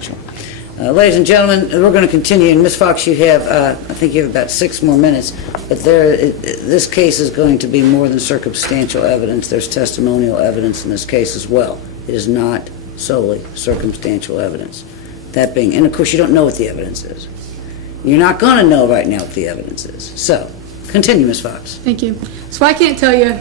circumstantial. Ladies and gentlemen, we're going to continue, and Ms. Fox, you have, I think you have about 6 more minutes, but this case is going to be more than circumstantial evidence. There's testimonial evidence in this case as well. It is not solely circumstantial evidence. That being, and of course you don't know what the evidence is. You're not going to know right now what the evidence is. So, continue, Ms. Fox. Thank you. So I can't tell you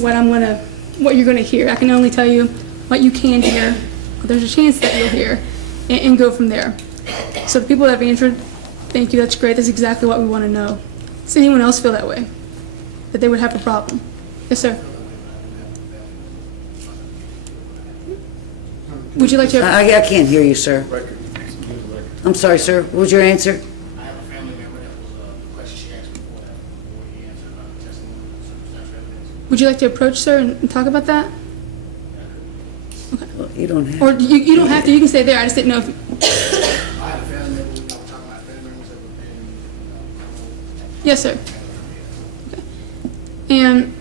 what you're going to hear. I can only tell you what you can hear, what there's a chance that you'll hear, and go from there. So the people that have answered, thank you, that's great. That's exactly what we want to know. Does anyone else feel that way? That they would have a problem? Yes, sir. Would you like to... I can't hear you, sir. I'm sorry, sir. What was your answer? I have a family member that was a question she asked before that, before he answered about the testimony of circumstantial evidence. Would you like to approach, sir, and talk about that? Okay. Well, you don't have Or you don't have to. You can stay there. I just didn't know if... I had a family member, we were talking about family members that were in, Yes, sir. Okay. And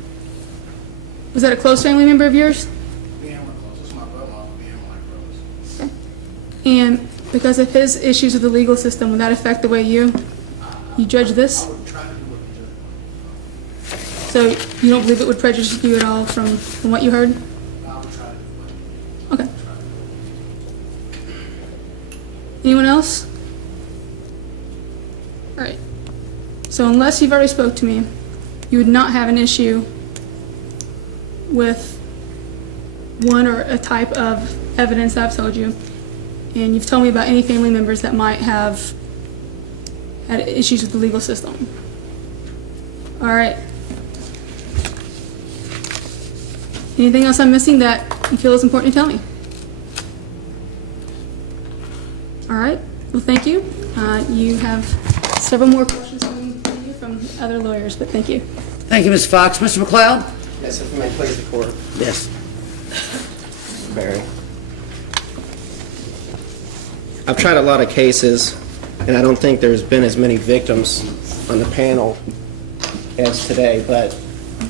was that a close family member of yours? me and my close. It's my brother-in-law, me and my close. Okay. And because of his issues with the legal system, would that affect the way you judge this? I would try to do what the judge wanted. So you don't believe it would prejudice you at all from what you heard? I would try to do what Okay. Anyone else? All right. So unless you've already spoke to me, you would not have an issue with one or a type of evidence that I've told you, and you've told me about any family members that might have had issues with the legal system. All right. Anything else I'm missing that you feel is important to tell me? All right. Well, thank you. You have several more questions from other lawyers, but thank you. Thank you, Ms. Fox. Mr. McLeod? Yes, if you may please the court. Yes. Barry. I've tried a lot of cases, and I don't think there's been as many victims on the panel as today, but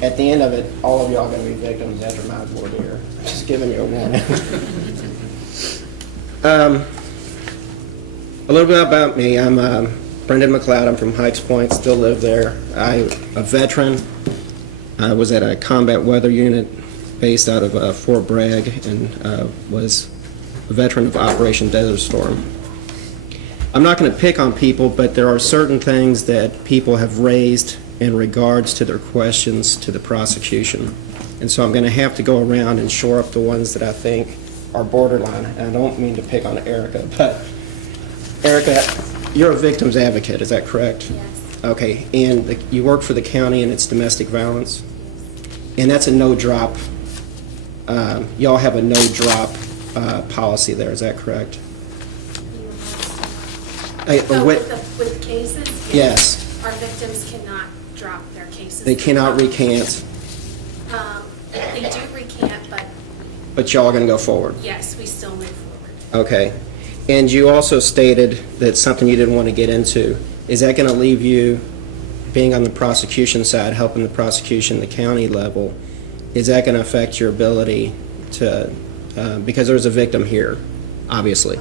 at the end of it, all of y'all are going to be victims after my voir dire. I'm just giving you a warning. A little bit about me. I'm Brendan McLeod. I'm from Hikes Point, still live there. I'm a veteran. I was at a combat weather unit based out of Fort Bragg and was a veteran of Operation Desert Storm. I'm not going to pick on people, but there are certain things that people have raised in regards to their questions to the prosecution. And so I'm going to have to go around and shore up the ones that I think are borderline. And I don't mean to pick on Erica, but Erica, you're a victim's advocate, is that correct? Yes. Okay, and you work for the county and it's domestic violence? And that's a no-drop, y'all have a no-drop policy there, is that correct? With cases? Yes. Our victims cannot drop their cases. They cannot recant, They do recant, but y'all are going to go forward? yes, we still move forward. Okay. And you also stated that something you didn't want to get into. Is that going to leave you, being on the prosecution side, helping the prosecution at the county level, is that going to affect your ability to, because there's a victim here, obviously.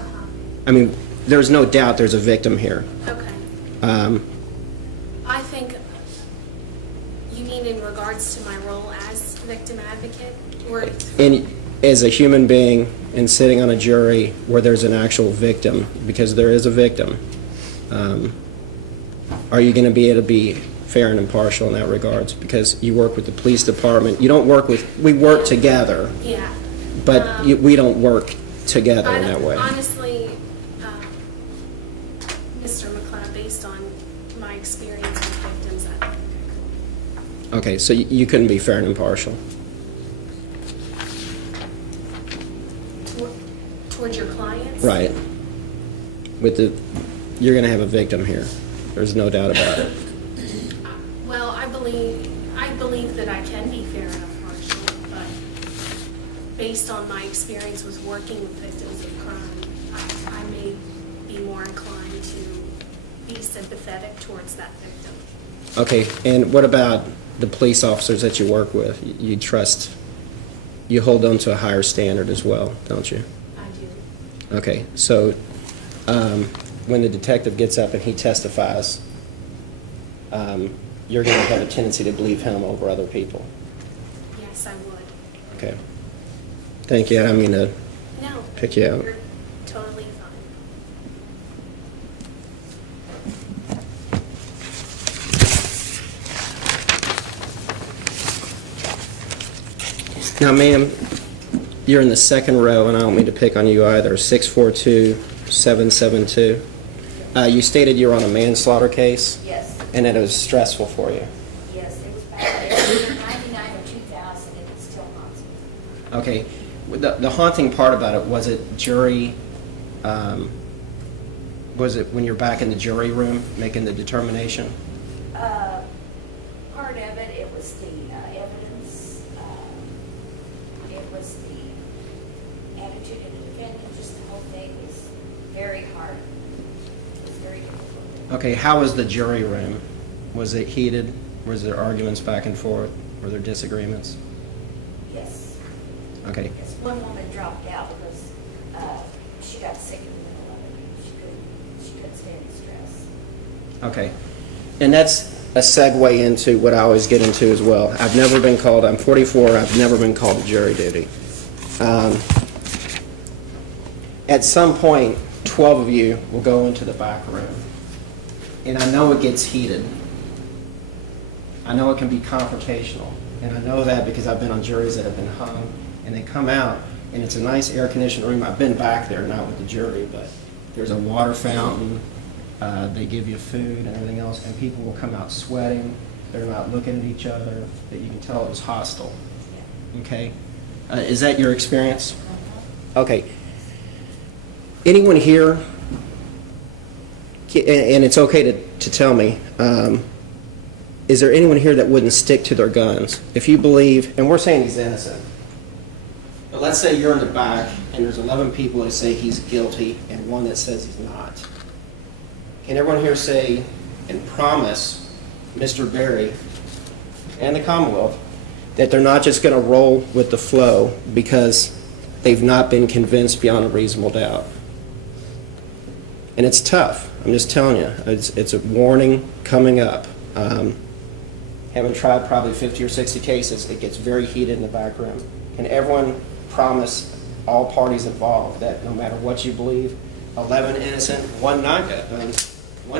I mean, there's no doubt there's a victim here. Okay. I think, you mean in regards to my role as victim advocate? Or And as a human being and sitting on a jury where there's an actual victim, because there is a victim, are you going to be able to be fair and impartial in that regards? Because you work with the police department. You don't work with, we work together, yeah. but we don't work together in that way. Honestly, Mr. McLeod, based on my experience with victims, I don't think I could. Okay, so you couldn't be fair and impartial. Towards your clients? Right. With the, you're going to have a victim here. There's no doubt about it. Well, I believe that I can be fair and impartial, but based on my experience with working with victims of crime, I may be more inclined to be sympathetic towards that victim. Okay, and what about the police officers that you work with? You trust, you hold them to a higher standard as well, don't you? I do. Okay, so when the detective gets up and he testifies, you're going to have a tendency to believe him over other people. Yes, I would. Okay. Thank you. I don't mean to No. pick you out. You're totally fine. Now, ma'am, you're in the second row, and I don't mean to pick on you either, 642-772. You stated you were on a manslaughter case? Yes, And that it was stressful for you. yes, it was back in 99 or 2000, and it still haunts me. Okay. The haunting part about it, was it jury, was it when you're back in the jury room making the determination? Part of it, it was the evidence, it was the attitude of the defendant, just the whole thing was very hard. It was very difficult. Okay, how was the jury room? Was it heated? Was there arguments back and forth? Were there disagreements? Yes, Okay. yes, one woman dropped out because she got sick in the middle of it. She couldn't stand the stress. Okay. And that's a segue into what I always get into as well. I've never been called, I'm 44, I've never been called to jury duty. At some point, 12 of you will go into the back room. And I know it gets heated. I know it can be confrontational. And I know that because I've been on juries that have been hung, and they come out, and it's a nice air-conditioned room. I've been back there, not with the jury, but there's a water fountain. They give you food and everything else, and people will come out sweating. They're not looking at each other. That you can tell it was hostile. Okay? Is that your experience? Okay. Anyone here, and it's okay to tell me, is there anyone here that wouldn't stick to their guns? If you believe, and we're saying he's innocent, but let's say you're in the back and there's 11 people that say he's guilty and one that says he's not. Can everyone here say and promise Mr. Berry and the Commonwealth that they're not just going to roll with the flow because they've not been convinced beyond a reasonable doubt? And it's tough. I'm just telling you. It's a warning coming up. Having tried probably 50 or 60 cases, it gets very heated in the back room. Can everyone promise all parties involved that no matter what you believe, 11 innocent, one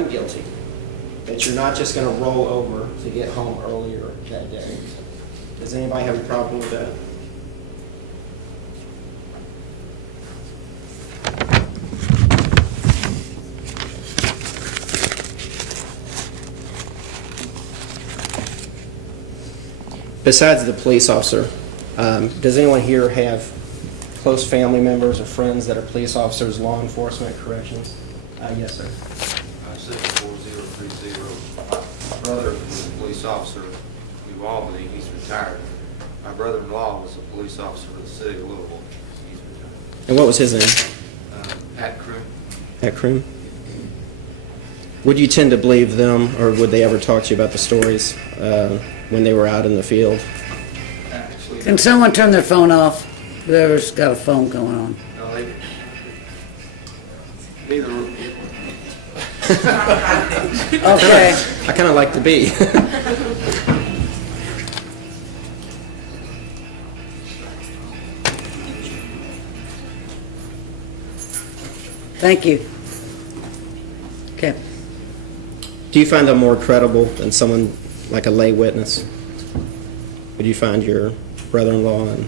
guilty, that you're not just going to roll over to get home earlier that day? Does anybody have a problem with that? Besides the police officer, does anyone here have close family members or friends that are police officers, law enforcement, corrections? Yes, sir. 64030. My brother was a police officer in New Albany. He's retired. My brother-in-law was a police officer for the city of Louisville. He's retired. And what was his name? Pat Croom. Pat Croom? Would you tend to believe them, or would they ever talk to you about the stories when they were out in the field? Actually, Can someone turn their phone off? Whoever's got a phone going on. no, neither. Okay. I kind of like to be. Thank you. Okay. Do you find them more credible than someone like a lay witness? Would you find your brother-in-law and...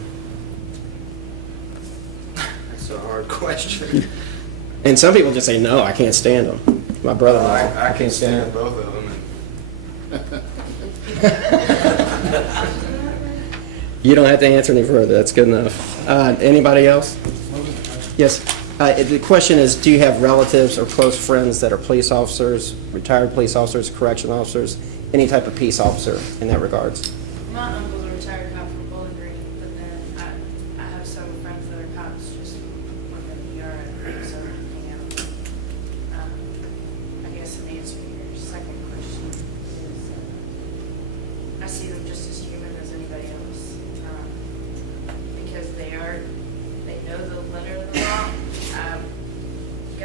That's a hard question. And some people just say, no, I can't stand them. My brother-in-law, I can stand both of them. You don't have to answer any further. That's good enough. Anybody else? Yes. The question is, do you have relatives or close friends that are police officers, retired police officers, correction officers, any type of peace officer in that regards? My uncle's a retired cop from Bowling Green, but then I have several friends that are cops, just one of the ER and so hang out. I guess in answer to your second question is, I see them just as human as anybody else, because they know the letter of the law. I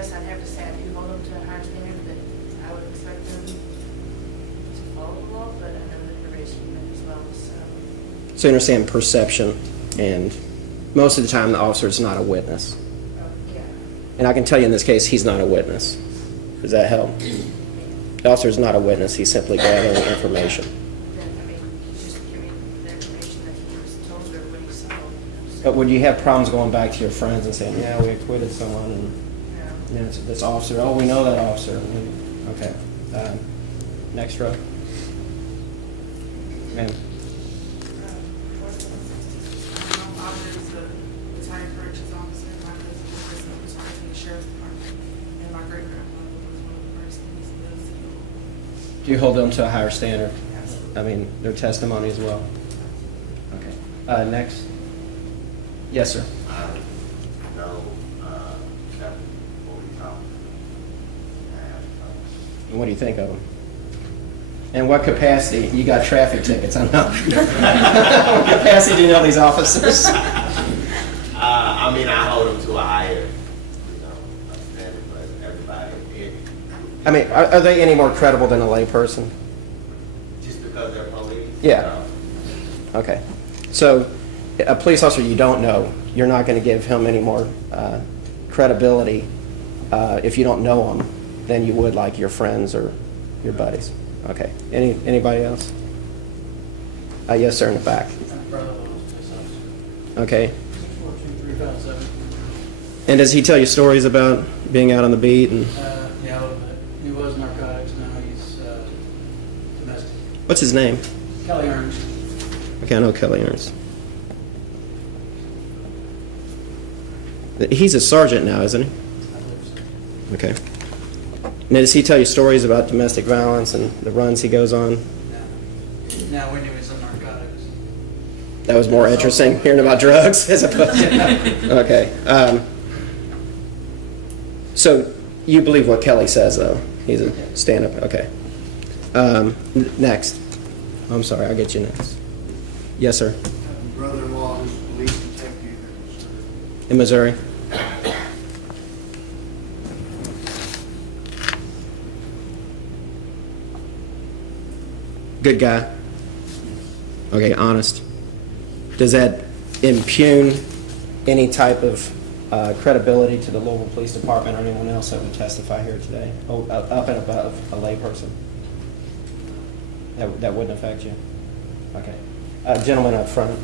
guess I'd have would just say I do hold them to a higher standard that I would expect them to follow the law, but I know the probation as well, so. So you understand perception, and most of the time the officer is not a witness. Yeah. And I can tell you in this case, he's not a witness. Does that help? The officer is not a witness, he's simply gathering information. Then, I mean, he's just giving the information that he was told or what he saw. But would you have problems going back to your friends and saying, yeah, we acquitted someone, and Yeah. you know, it's this officer, oh, we know that officer. Okay. Next row. Ma'am. I was a retired corrections officer. My cousin was retired in the sheriff's department, and my great grandfather was one of the first police in the city. Do you hold them to a higher standard? I mean, their testimony as well? Okay. Next. Yes, sir. I know Captain Bobby Thomas, And what do you think of them? In what capacity? You got traffic tickets, I know. What capacity do you know these officers? I mean, I hold them to a higher, standard, but everybody, I mean, are they any more credible than a layperson? just because they're police. Yeah. Okay. So, a police officer you don't know, you're not going to give him any more credibility if you don't know him than you would like your friends or your buddies. Okay. Anybody else? Yes, sir, in the back. Okay. 42357. And does he tell you stories about being out on the beat? And Yeah, a little bit. He was narcotics, now he's domestic. what's his name? Kelly Ernst. Okay, I know Kelly Ernst. He's a sergeant now, isn't he? I believe so. Okay. Now, does he tell you stories about domestic violence and the runs he goes on? Now, when he was in narcotics. That was more interesting, hearing about drugs as opposed to... Okay. So, you believe what Kelly says, though? He's a stand-up, okay. Next. I'm sorry, I'll get you next. Yes, sir. Brother-in-law who's a police detective In Missouri? Good guy? Okay, honest. Does that impugn any type of credibility to the Louisville Police Department or anyone else that would testify here today? Oh, up and above a layperson? That wouldn't affect you? Okay. Gentleman up front.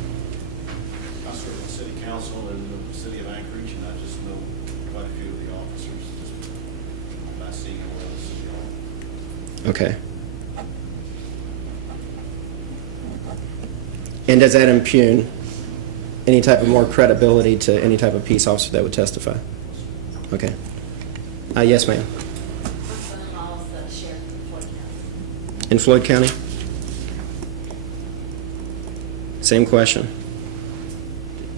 I serve on city council in the city of Anchorage, and I just know quite a few of the officers, just by seeing them around the city hall. Okay. And does that impugn any type of more credibility to any type of peace officer that would testify? Okay. Yes, ma'am. My son-in-law is the sheriff in Floyd County. In Floyd County? Same question.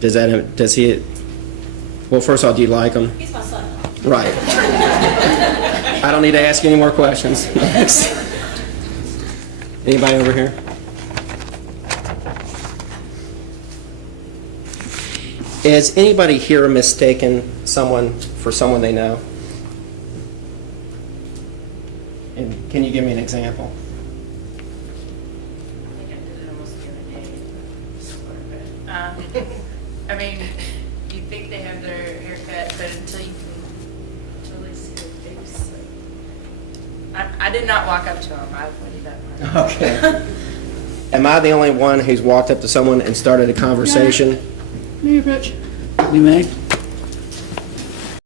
Does he, well, first of all, do you like him? He's my son-in-law. Right. I don't need to ask you any more questions. Anybody over here? Has anybody here mistaken someone for someone they know? And can you give me an example? I think I did it almost the other day. But, I mean, you think they have their haircut, but until you can totally see their face. Like, I did not walk up to him. I pointed that much. Okay. Am I the only one who's walked up to someone and started a conversation? May I approach? You may.